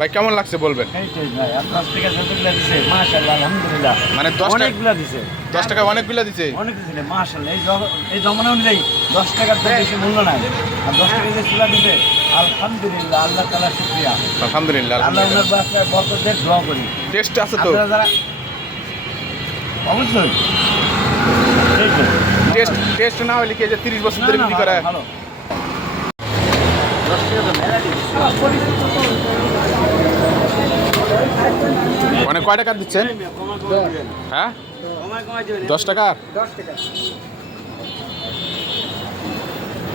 ভাই কেমন লাগছে বলবেন? মানে দশ টাকা অনেকগুলা দিছে। দশ টাকা অনেকগুলো দিছে? অনেক দিছে মাশাল্লাহ এই জমানা অনুযায়ী দশ টাকার তো বেশি মূল্য নাই। আর দশ টাকা যে চুলা দিবে আলহামদুলিল্লাহ আল্লাহ তালা শুক্রিয়া। আলহামদুলিল্লাহ আল্লাহ বরকতের দোয়া করি। টেস্ট আছে তো? যারা অবশ্যই। টেস্ট টেস্ট না হলে কি যে তিরিশ বছর ধরে বিক্রি করা ভালো। দশ টাকা তো মেলা দিছে। মানে কয় টাকা দিচ্ছেন? হ্যাঁ? দশ টাকা?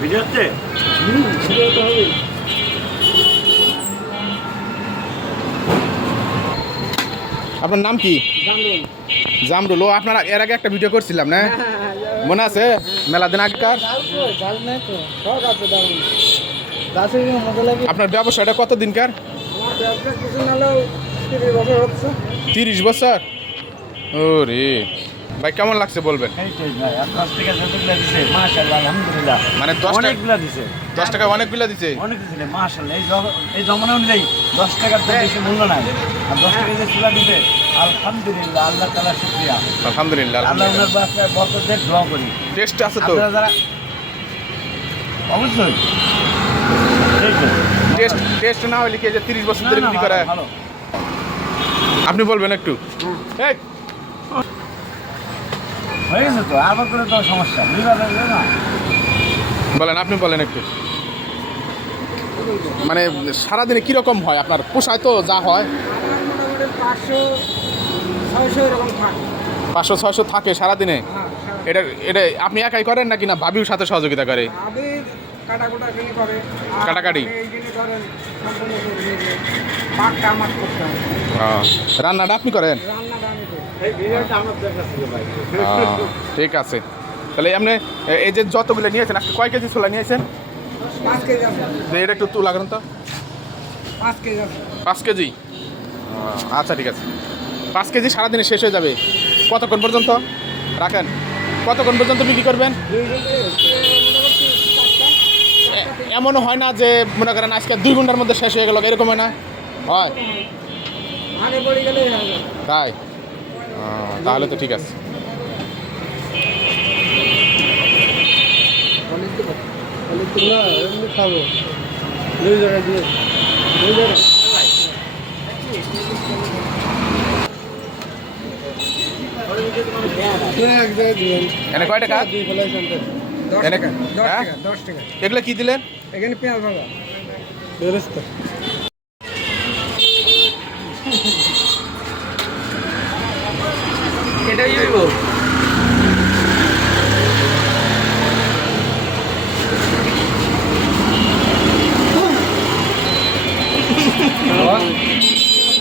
ভিডিওতে আপনার নাম কি? জামরুল। ও আপনার এর আগে একটা ভিডিও করছিলাম না? মনে আছে? মেলা দিন আগেকার? আপনার ব্যবসাটা কত দিনকার তিরিশ বছর ও রে ভাই কেমন লাগছে বলবেন? মানে দশ টাকা দিছে। দশ টাকা অনেকগুলো দিছে? অনেক দিছে এই জমানা অনুযায়ী দশ টাকার তো বেশি মূল্য নাই। আর দশ টাকা যে চুলা দিবে আলহামদুলিল্লাহ আল্লাহ তালা শুক্রিয়া। আলহামদুলিল্লাহ আল্লাহ ওনার বাসায় বরকতের দোয়া করি। টেস্ট আছে তো? যারা অবশ্যই। টেস্ট টেস্ট না হলে কি যে তিরিশ বছর ধরে বিক্রি করে ভালো। আপনি বলবেন একটু। এই। হয়ে গেছে তো আবার করে তো সমস্যা না। বলেন আপনি বলেন একটু। মানে সারাদিনে কীরকম হয়? আপনার পোষায় তো যা হয়। পাঁচশো ছয়শো থাকে থাকে সারাদিনে? হ্যাঁ এটা এটা আপনি একাই করেন নাকি না ভাবির সাথে সহযোগিতা করে? কাটাকুটা করে কাটাকাটি? রান্নাটা আপনি করেন? ঠিক আছে। তাহলে আপনি এই যে যতগুলো নিয়েছেন আজকে কয় কেজি ছোলা নিয়েছেন? পাঁচ কেজি এটা একটু তুলা করেন তো। পাঁচ কেজি পাঁচ কেজি? ও, আচ্ছা ঠিক আছে। পাঁচ কেজি সারাদিনে শেষ হয়ে যাবে। কতক্ষণ পর্যন্ত? রাখেন। কতক্ষণ পর্যন্ত বিক্রি করবেন? এমনও হয় না যে মনে করেন আজকে দুই ঘণ্টার মধ্যে শেষ হয়ে গেল এরকম হয় না? হয়। হয়ে তাই? তাহলে তো ঠিক আছে। এনে কয় টাকা দুই দশ টাকা দশ হ্যাঁ? টাকা দশ টাকা এগুলো কি দিলেন এখানে পেঁয়াজ ভাজা বেরোস্তা এটাই হইব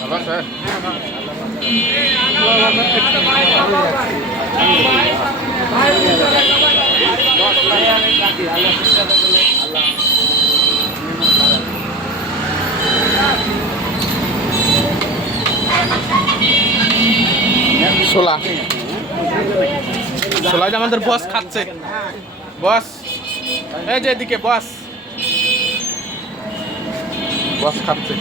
বাবা স্যার ছোলা। ছোলা আমাদের বস খাচ্ছে। বস এই যে এদিকে বস বস খাচ্ছে।